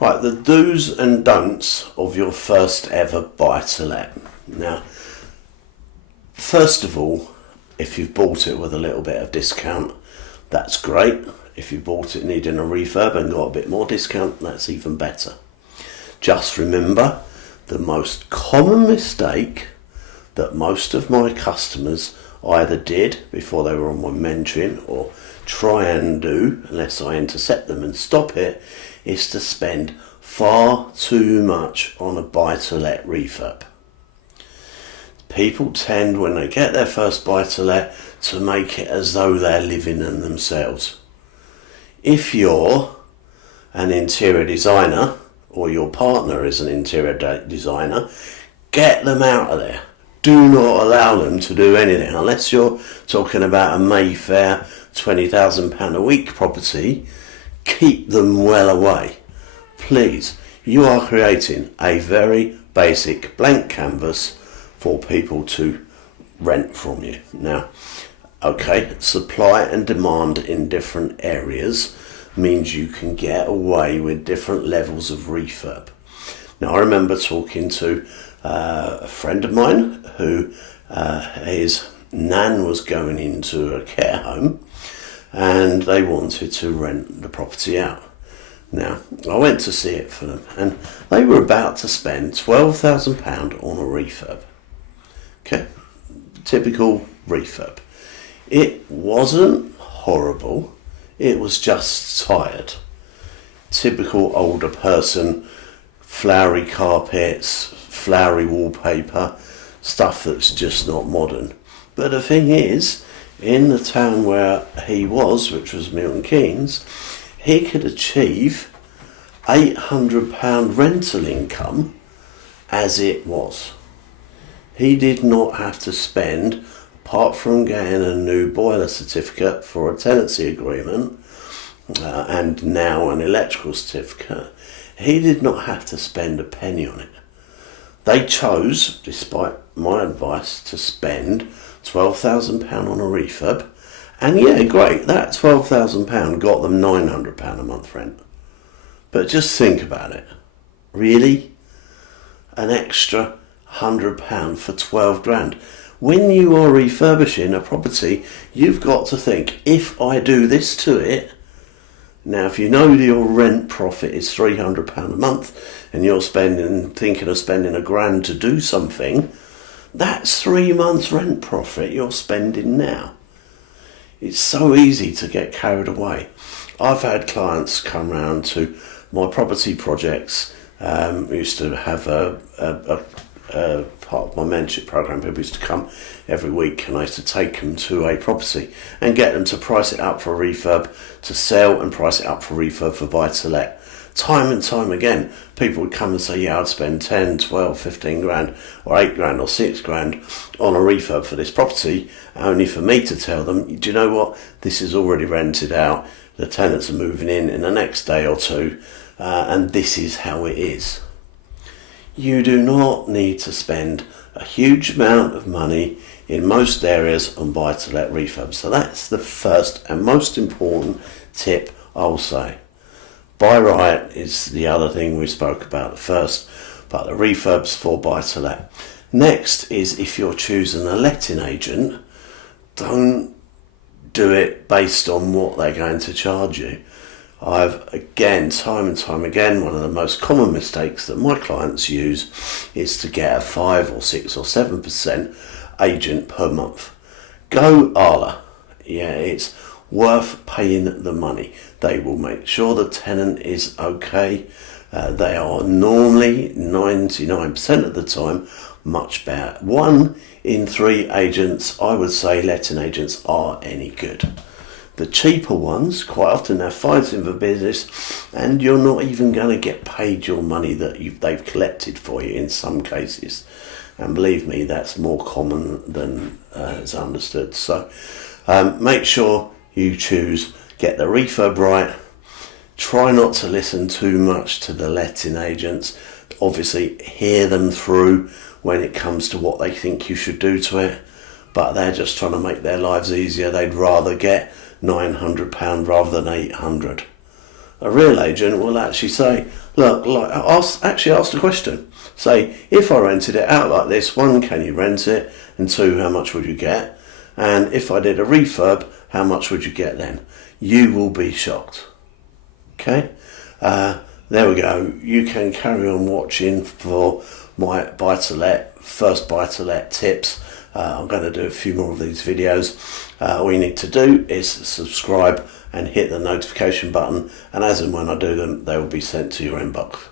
Right, the do's and don'ts of your first ever buy-to-let. Now, first of all, if you've bought it with a little bit of discount, that's great. If you bought it needing a refurb and got a bit more discount, that's even better. Just remember, the most common mistake that most of my customers either did before they were on my mentoring or try and do, unless I intercept them and stop it, is to spend far too much on a buy-to-let refurb. People tend, when they get their first buy-to-let, to make it as though they're living in themselves. If you're an interior designer, or your partner is an interior designer, get them out of there. Do not allow them to do anything. Unless you're talking about a Mayfair £20,000 a week property, keep them well away. Please, you are creating a very basic blank canvas for people to rent from you. Now, okay, supply and demand in different areas means you can get away with different levels of refurb. Now, I remember talking to a friend of mine who his nan was going into a care home and they wanted to rent the property out. Now, I went to see it for them and they were about to spend £12,000 on a refurb. Okay, typical refurb. It wasn't horrible, it was just tired. Typical older person, flowery carpets, flowery wallpaper, stuff that's just not modern. But the thing is, in the town where he was, which was Milton Keynes, he could achieve £800 rental income as it was. He did not have to spend, apart from getting a new boiler certificate for a tenancy agreement, and now an electrical certificate, he did not have to spend a penny on it. They chose, despite my advice, to spend £12,000 on a refurb, and yeah, great, that £12,000 got them £900 a month rent. But just think about it. Really? An extra £100 for 12 grand. When you are refurbishing a property, you've got to think, if I do this to it, now if you know your rent profit is £300 a month and you're thinking of spending £1,000 to do something, that's 3 months rent profit you're spending now. It's so easy to get carried away. I've had clients come round to my property projects. We used to have a part of my mentorship program. People used to come every week and I used to take them to a property and get them to price it up for a refurb to sell and price it up for refurb for buy to let. Time and time again, people would come and say, yeah, I'd spend 10, 12, 15 grand or 8 grand or 6 grand on a refurb for this property, only for me to tell them, do you know what, this is already rented out, the tenants are moving in the next day or two, and this is how it is. You do not need to spend a huge amount of money in most areas on buy-to-let refurbs. So that's the first and most important tip I'll say. Buy right is the other thing we spoke about first, but the refurbs for buy-to-let. Next is, if you're choosing a letting agent, don't do it based on what they're going to charge you. I've, again, time and time again, one of the most common mistakes that my clients use is to get a 5 or 6 or 7% agent per month. Go Arla. Yeah, it's worth paying the money. They will make sure the tenant is okay. They are normally 99% of the time much better. 1 in 3 agents, I would say letting agents, are any good. The cheaper ones, quite often they're fighting for business and you're not even going to get paid your money that they've collected for you in some cases. And believe me, that's more common than is understood. So make sure you get the refurb right. Try not to listen too much to the letting agents. Obviously, hear them through when it comes to what they think you should do to it. But they're just trying to make their lives easier. They'd rather get £900 rather than £800. A real agent will actually say, look, like, ask the question. Say, if I rented it out like this, 1, can you rent it? And 2, how much would you get? And if I did a refurb, how much would you get then? You will be shocked. Okay? There we go. You can carry on watching for my first buy-to-let tips. I'm going to do a few more of these videos. All you need to do is subscribe and hit the notification button, and as and when I do them, they will be sent to your inbox.